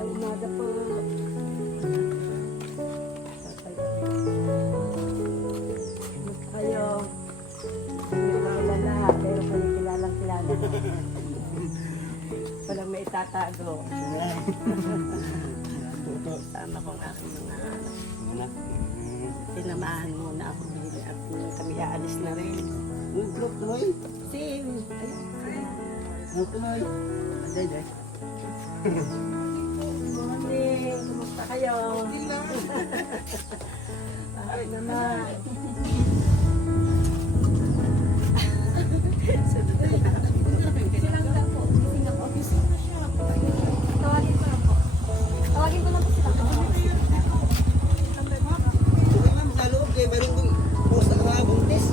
Umaga po. Kayo. Hindi ko kilala, pero kayo kilalang kilala. Walang may itatago. Tama ko ang aking mga anak. Tinamahan muna ako bili at kami aalis na rin. Tuloy. Sim! Ayun. Tuloy. Aday. Morning! Kumusta kayo? Ay naman. Tawagin ko lang po sila. Tuloy ma'am sa loob kay meron kong post na buntis.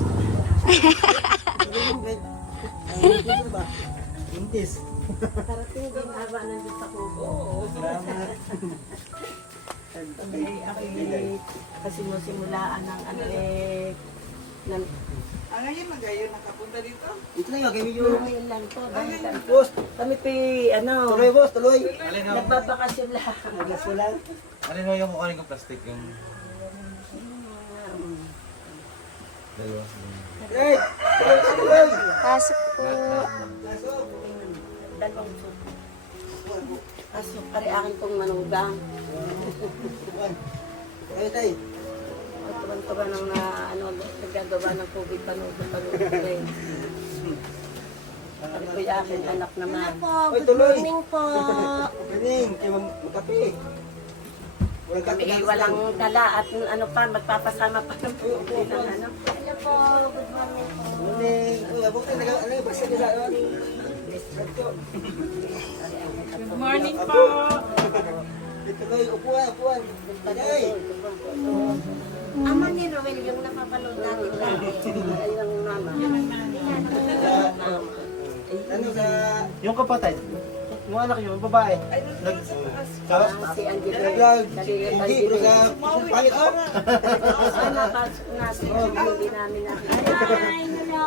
Buntis. Karating din haba ng dito ko. Salamat. Ako kasimusimulaan ng ano eh. Ng Ngayon magayon nakapunta dito. Ito na yun, kay medyo ngayon lang to. Dahil post. kami ano. Tuloy boss, tuloy. Nagbabakasyon lang. Nagas ko lang. Ano nga yung mukha ng plastic yung dalawa? Hey! Tuloy! Pasok po. Pasok! Dalawang soup. Aso, pare akin kong manugang. Ay, tay. Tuwan-tuwa ng nagagawa ng tubig panood rin. Pare ko yung akin anak naman. Oy, tuloy! Morning po. Galing, kayo magkape. Walang Kami kape. walang dala at ano pa, magpapasama pa ng tubig ng ano. Hello po. Good morning po. Morning. Uy, abok na, ano yung basta nila? Good morning po. Tuloy, upuan. Tagay. Ama ni Roel yung napapanood natin lagi. Ay ang mama. Ano sa... Yung kapatid, yung anak yun, babae. Si Angela. Nag-vlog. Sabi Hindi, pero sa... Pangit ko. sana nasa hindi namin nakita. Hi, hello.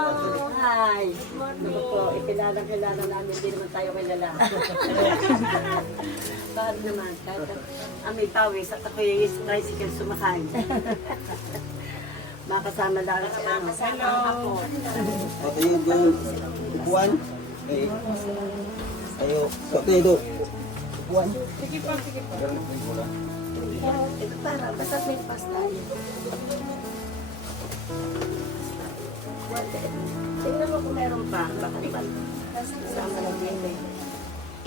Hi! Ano po, kilala namin, hindi naman tayo kilala. Bakit naman? Kahit may pawis at ako yung tricycle sumakay. Makasama lang sa ano. Hello! Ito yung upuan. Okay. Tayo. Ito yung upuan. Ito para, basta may pasta yun. Tingnan mo kung meron pa. Baka naman. Sama lang din eh.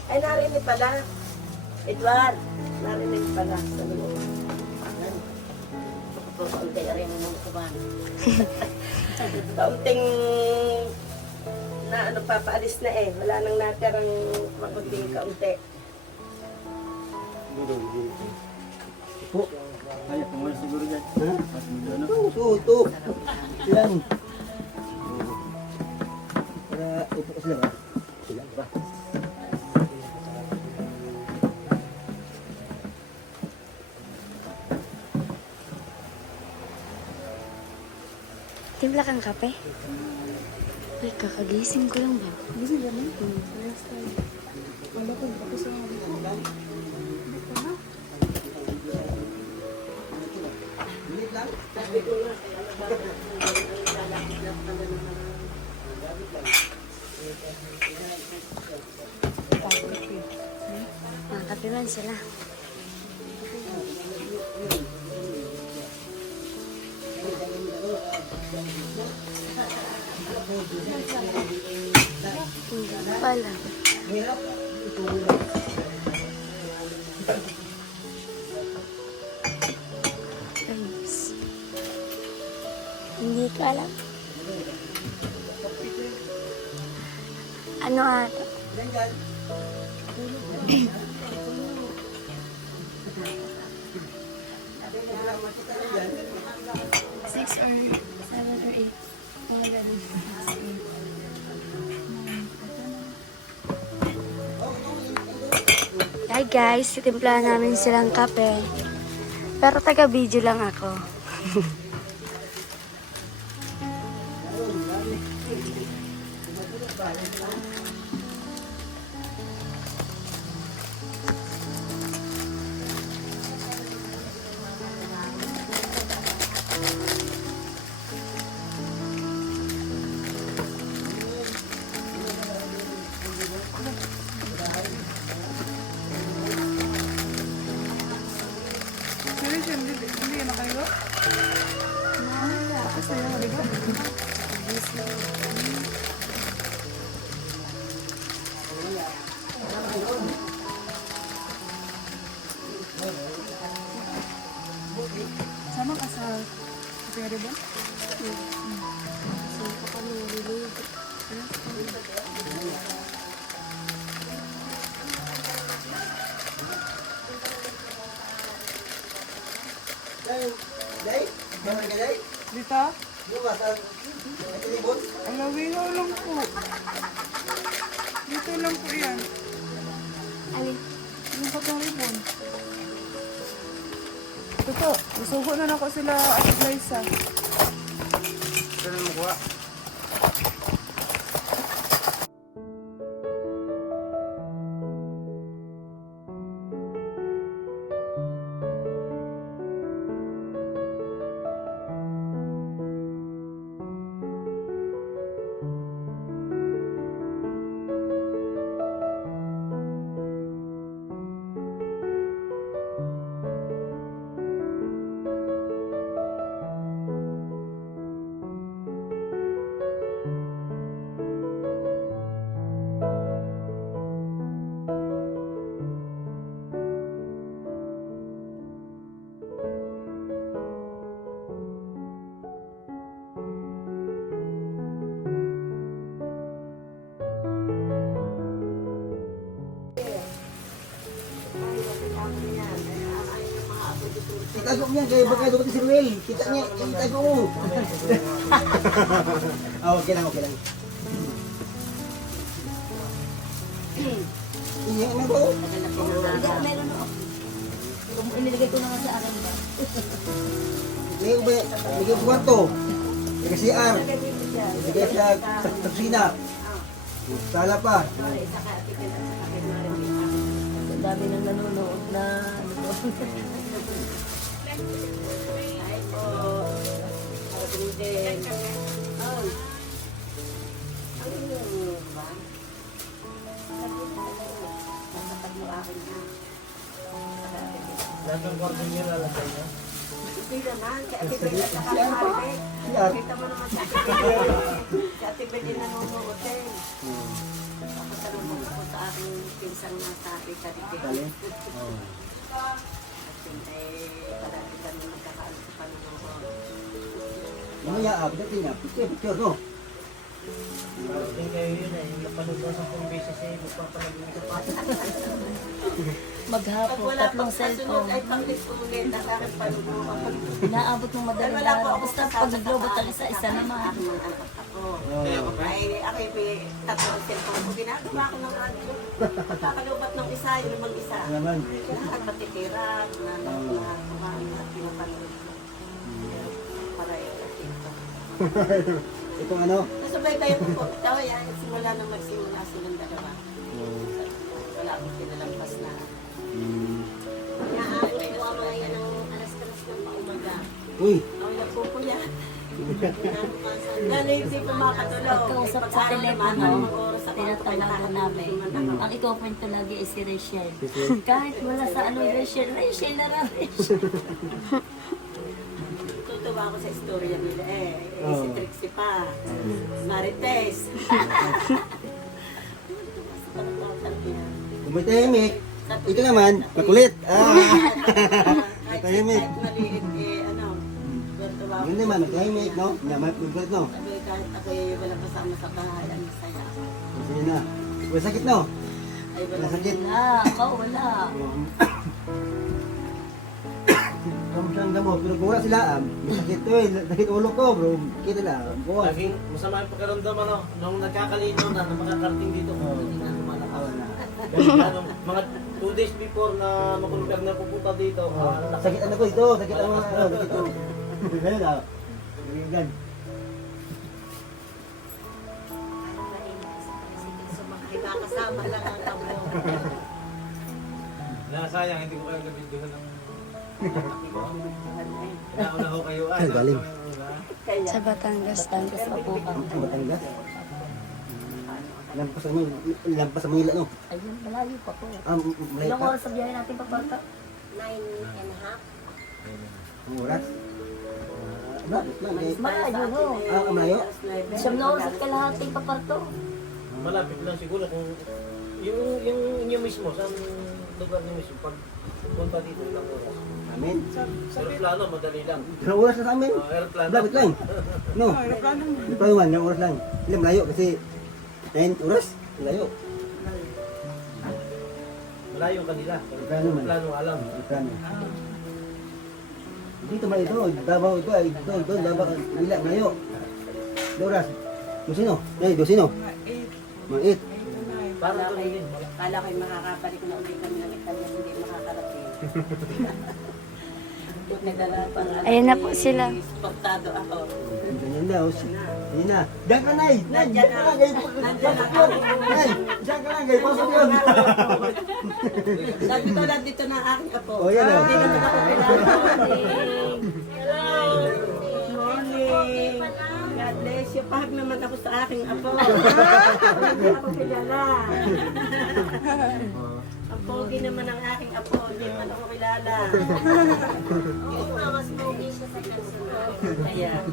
Ay, narinig pala. Edward, narinig pala. Sabi mo. Kaunti rin mong kuman. Kaunting na ano papaalis na eh. Wala nang natirang makunting kaunti. Upo. Ay, kumuha siguro dyan. Ha? Mas medyo ano? Ito. Yan. Para upo ka sila ba? Sila ba? Timpla kang kape? Ay, kakagising ko lang ba? Kape man sila. Hindi pala. Ayos. Hindi ko alam. Ano ata? Six or 7 or 8. Mga ganun. Hi guys, titimplahan namin silang kape. Pero taga-video lang ako. doon? Saan pa kami naliligo? Day, day, gamay ka day? Dito? Bukas, ito libon? Alawihaw lang po. Dito lang po yan. Alin? Yung patong ribbon. Ito, gusugo na ako sila at Liza. Saan mo kuha? Itago mo yan, kaya baka doon si Ruel. Kita niya, itago mo. Okay lang, okay lang. Iya, ano ba? Meron ako. Inilagay ko naman sa akin ba? May ba, bigay ko kwarto. Bigay CR. Bigay sa kusina. Sala pa. Ang dami nang nanonood na ano po. Ay po. Din. Oh. Ano yun ba? Nasapag mo akin na. Lahat ng kwarto niyo lalagay niyo? Hindi naman. Kaya Ate Bel at saka si Maribel. Kita mo naman si Ate Bel. Si Ate Bel din nanonood din. Tapos nanonood ako sa aking pinsang nasa Ika-Dike. Oo. Parati kami magkakaano sa panunuhon. Mamaya, pagdating niya, picture, no? Din kayo yun eh. Yung napanood ko sa 10 beses eh. Magpapalag yung sapatos. Maghapon, Pag wala tatlong pang kasunod cellphone. ay pang-ulit ang aking panunuhon. Inaabot ng Dahil madaling wala po araw. ako Basta kasama pag sa naglobot ang bahay, isa-isa kasama naman. sa aking mga anak ako. Oo. Ay, ako yung tatlong cellphone ko. Ginagawa ko ng radyo. Pagkakalubat ng isa, yung limang isa. Naman. Lahat matitira, na kumain at pinapanood ko. Para TikTok. Itong ano? Nasubaybayan ko po. Ito, yan. Simula nang magsimula silang dalawa. Wala akong kinalampas na. Inaabot ko ang mga yan ng alas-alas ng paumaga. Uy, Ang nagpupo yan. Ganun hindi pa makatulog. Pagkausap sa telepono, tinatawagan namin. Ang ikukwento lagi ay si Rachel. Kahit wala sa ano Rachel, Rachel na lang Rachel. Tutuwa ako sa istorya nila si Trixie pa. Marites. kumitahimik. Ito naman, makulit. Tahimik. Kahit maliit ano. Tutuwa ako. Yun naman, matahimik, no? Makulit, no? Sabi kahit ako'y walang kasama sa bahay, ang masaya ako. Sige na. Wala sakit, no? Ay, Wala walang sakit. Wala, ako wala. Kamu siyang gamot, pero kung wala sila, may sakit to eh. Sakit ulo ko, bro. Kita na. Buwan. Laging masama yung pakiramdam ano. Nung nagkakalinaw na makakarating dito. Hindi na lumalakaw na. Ano, mga 2 days before na makumpir na pupunta dito. Sakit ano ko ito, sakit ano, sakit ko. Ganyan ah. Ganyan. kasama lang ang tablo. Sayang, hindi ko kayo nabidyohan ng nauna ko kayo. Ay, galing. Kaya, Sa Batangas. Batangas pa po kami. Batangas. Lampas sa Manila, no? Ayun, malayo pa po. Malayo Ilang pa. oras sa biyahe natin papunta? 9.5. Ang oras. Bakit na? Malayo, no? Malayo? Siyam na oras at kalahating paparto. Malapit lang siguro kung Yung inyo mismo, saan lugar niyo mismo? Pag punta dito, ilang oras? Amin. Aeroplano, madali lang. Ilang oras na sa amin? Aeroplano. Lapit lang. No. Aeroplano. Ito naman, ilang oras lang. Ilang malayo kasi 9 oras. Malayo. Malayo kanila. Aeroplano man. Aeroplano alam. Aeroplano. Dito man ito, Davao ito ay ito, Davao, wala, malayo. 2 oras. Dosino? Eh, dosino? Mga 8. Parang kami din. Kala ko'y makakabalik na ulit kami ng Italia, hindi makakarating. Buti dala para Ayan na po sila. Sportado ako. Ganyan daw. Ganyan na. Diyan ka, Nay! Nay! Nandiyan Diyan ka na. lang, Nay! Nandiyan na. Nay! Diyan ka lang, Nay! Pasok yun! Sabi ko lang dito na aking apo. Oh, yan, oh. Hindi naman ako pinag-morning. Hello! Morning! God bless you. Pahag naman ako sa aking apo. Hindi ako kilala. Ang pogi naman ang aking apo. Hindi naman ako kilala. Mas pogi siya sa personal. Ayan.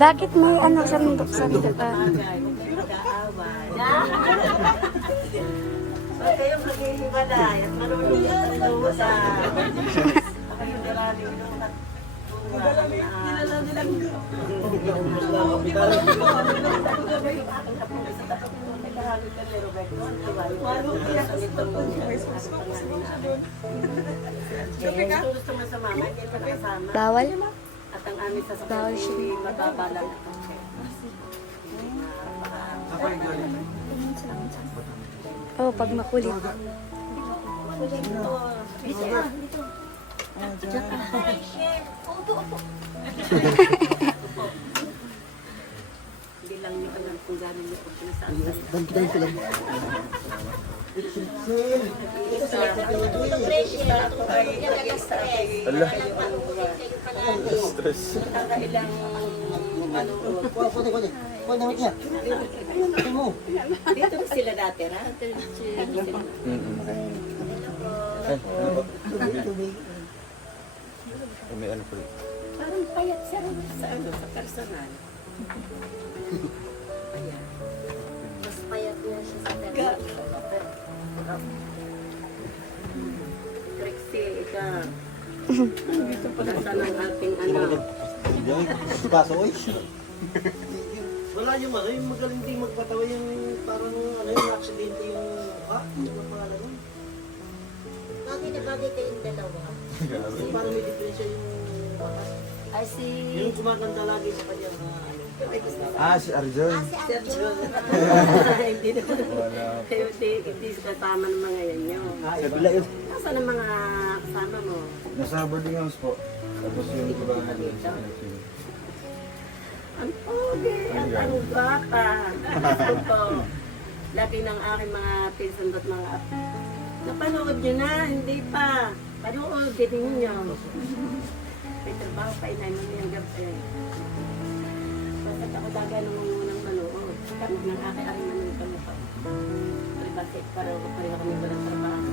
Bakit may ano sandok-sandok ka? Bagay, huwag kayong mag-aaway. Huwag kayong maghihiwalay at marunong yung tatusa. Ako yung maraming lumat. Mas lang, kapital. Gusto mo sa mama, hindi mo kasama. Bawal? At ang aming Bawal sasakyan siya. ay mababalang ito. Oh, pag makulit. Hindi lang niyo alam kung gano'n niyo kung pinasasal. Dan kita yung sila. Nakailang manood. Kuha na niya. Kuha mo. Dito ba sila dati, ha? Parang payat siya sa ano, sa personal. Ayan. Mas payat niya siya sa Ika. Trixie, ika. Dito pala sa ng ating ano. Paso, oy. Wala yung ano, yung magaling din magpatawa yung parang ano yung aksidente yung mukha. Yung mga pangalan nun. Bagay na bagay kayong dalawa. Yung parang may diferensya yung mata. Ay, si... Yung kumaganda lagi sa kanya na ano. Si Arjun. Hindi naman. Hindi kasama ng mga yan yun. Bila yun. Nasaan ang mga kasama mo? Nasa boarding house po. Tapos yung iba na Dito. Ang pogi at ang gwapa. Gusto ko. Lagi ng aking mga pinsandot mga apo. Napanood nyo na, hindi pa. Panood din ninyo. May trabaho pa inay mo niyang gabi. Bakit ako daga nung unang manood. Kami ng aking aking manood kami pa. Pero bakit pareho kami walang trabaho.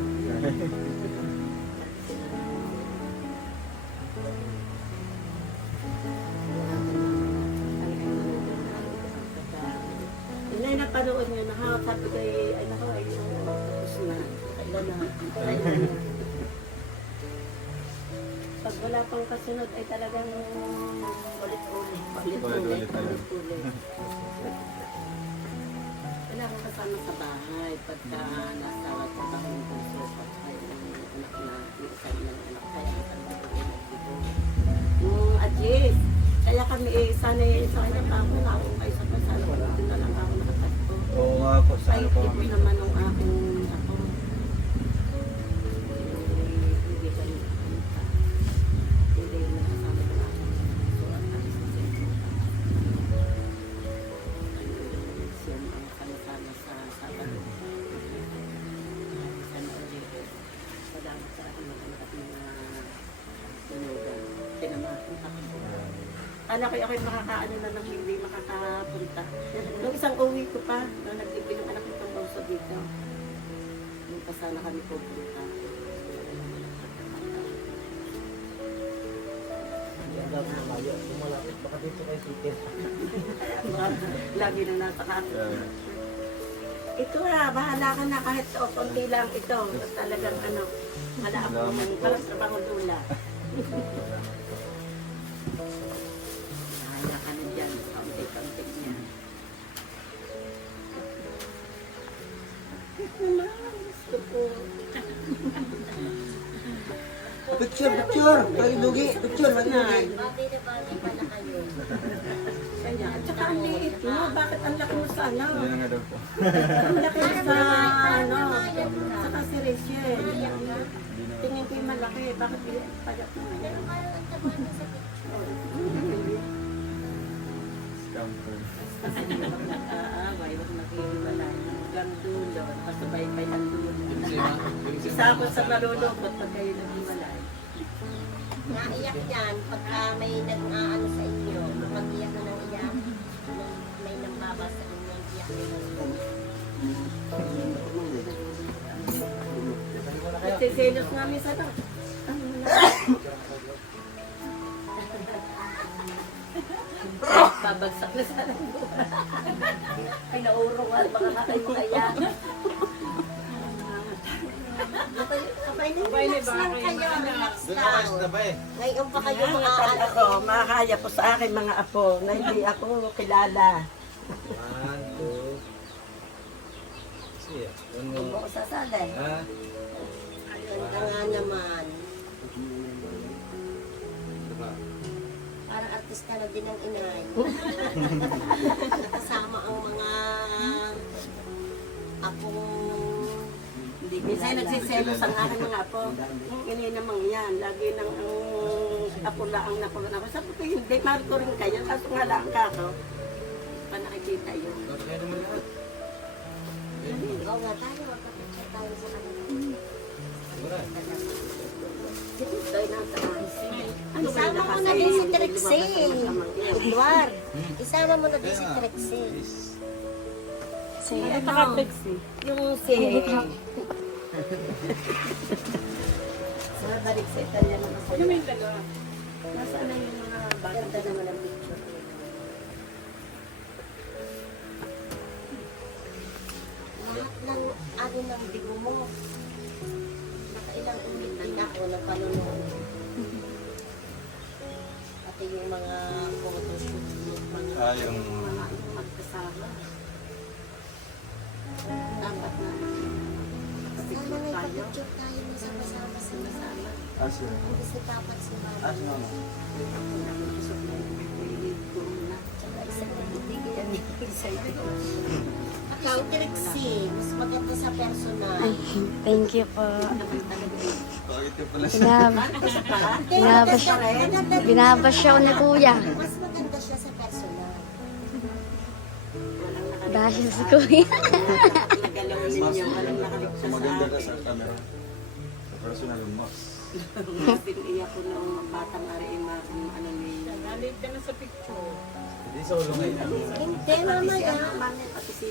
Inay, napanood nyo na ha. Sabi ko ay nako, ay tapos na. Kailan na. Kailan na. Pag wala pang kasunod ay talagang ulit-ulit. Ulit-ulit. Wala akong kasama sa bahay pagka nasa trabaho ng puso at may anak na may isa ng anak kaya ang at least kaya kami sana sa kanya pa ako kayo sa pasal ko na lang ako nakatagpo. Oo nga po, Ay, sana po ito kami. naman ang aking ako. Hindi ka rin nakakita. Hindi nakasama ko ako. So, at alis na siya. Siya ang kasama sa Sabado. Sana ulit. Salamat sa aking mga anak at mga sinugan. Tinamahan ako. Anak ko ako'y makakaano na nang hindi makakapunta. Nung isang uwi ko pa, nung nagtipil yung anak nitong bawso dito. Nung pa sana kami pupunta. Hindi ang dami na mayo. Kung malapit, baka dito kayo sitir. Lagi na nasa kaso. Ito ha, bahala ka na kahit o konti lang ito. Talagang ano, malaabunan, parang sa bangudula. Bahala ka na dyan, konti-konti niya. Gusto ko. Picture, picture. Tayo lugi. Picture, tayo lugi. Kanya. At saka ang liit mo, bakit ang laki mo sa ano? Yan na nga daw po. Ang laki mo sa ano? Saka si Rachel. Tingin ko yung malaki, bakit liit pala? Scam po. Kasi hindi naman nag-aaway, huwag nakikiwalay. Hanggang dulo, nakasabay-bay ang dulo. Isa ako sa malulungkot pag kayo naghiwalay. Naiyak yan pagka may nag-aano sa inyo, mag-iyak na ng iyak, may nambabasa ng iyak Nagsiselos nga minsan ako. Ano mo na? Babagsak na sana ang buhay. Pinaurungan, mga kakay-kaya. Relax lang kayo, relax lang. Ngayon pa kayo mga Pag ako, makakaya po sa akin mga apo na hindi ako kilala. 1, 2. Siya. Hindi mo ko sasalay. Ah, Ganda nga naman. diba? Parang artista na din ang inay. Kasama ang mga apong Hindi minsan nagsiselos ang aking mga apo. Hindi namang yan. Lagi nang ang apo lang ang nakuha ako. Sabi ko hindi, mahal ko rin kayo. Kaso nga lang ka ako. Pa nakikita yun. Kaya naman lahat. ikaw nga tayo, magpapicture tayo sa kanila. Siguro. Ito na taas. Ano ba Isama mo na din si Trixie. Edward, isama mo na din si Trixie. Si Ano? Yung si... Sa balik sa Italia naman sa... Ano yung dalawa? Nasaan na yung mga baganda naman ang picture? Lahat ng ano ng bigo mo. Nakailang ulit din ako na panonood. Pati yung mga photoshoot yung mga Yung Mga magkasama. Dapat na. sana may picture tayo na sa kasama sa masama. asya. Hindi si Papa at si Mama. Asya mo. Tsaka isang nabibigay yan sa'yo. Ikaw, Trixie, mas maganda sa personal. Thank you po. Bakit yung pala siya? Binabash ako ni Kuya. Mas maganda siya sa personal. Bash si Kuya. Nagalawin niya. Walang nakaligtas sa Maganda ka akin. sa camera. Sa personal mo. Piniyak ko ng batang arima kung ano ni... Hindi sa ulo ngayon. Hindi, mamaya. Mami, pati si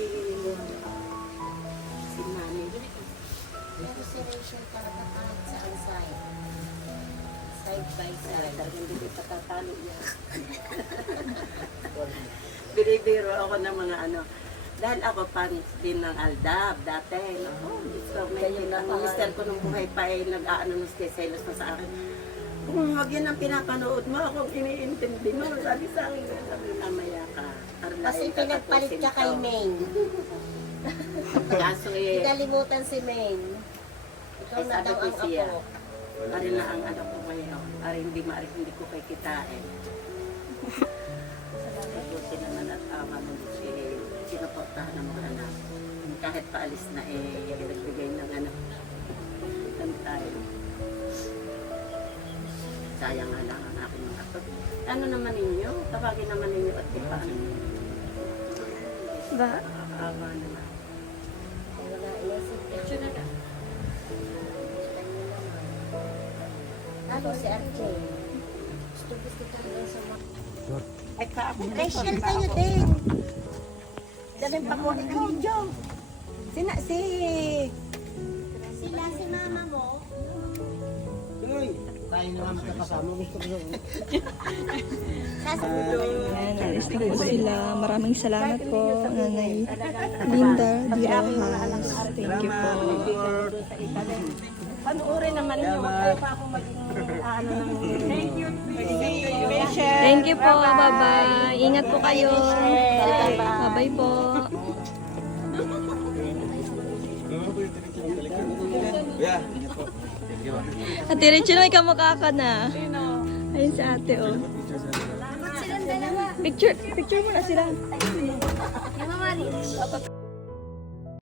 Mami. Pero si Rachel talaga kahit saan side. Side by side. Talagang hindi patatalo yan. Binibiro ako ng mga ano. Dahil ako fans din ng Aldab dati. Naku, Diyos ko, may mister ko nung buhay pa ay nag-aano ng selos na sa akin. Kung wag yan ang pinapanood mo, akong iniintindi mo. Sabi sa akin, sabi namaya ka. Kasi pinagpalit ka kay Maine. Kaso eh, Pinalimutan si Maine. Ikaw na daw ang siya. apo. Ari na ang ano ko ngayon. Ari hindi ko kay kitain. Buti naman at ama mo si sinuportahan ng mga anak. Kahit paalis na nagbigay ng ano. Ng tayo. Sayang nga lang ang aking mga apo. Ano naman ninyo? Tawagin naman ninyo at tipaan. Ba? Ama naman. Wala iisip. Picture na ka. Ano si RJ? Gusto tayo sa mga... Ay pa ako. Rachel, kayo din. Daling pa ko. Ikaw, Joe. Sila si mama mo. Uy, tayo na lang kasama. Gusto ko na. Ayan, alis na po sila. Maraming salamat po, Nanay Linda Di Rojas. Thank you po. Panuorin naman niyo. Kaya pa ako maging ano ng... Thank you. Thank you po. Bye-bye. Ingat po kayo. Bye-bye po. Yeah, ingat po. Thank you. Ate Rachel, may kamukha ka na. Ayun si ate, oh. Picture mo na sila.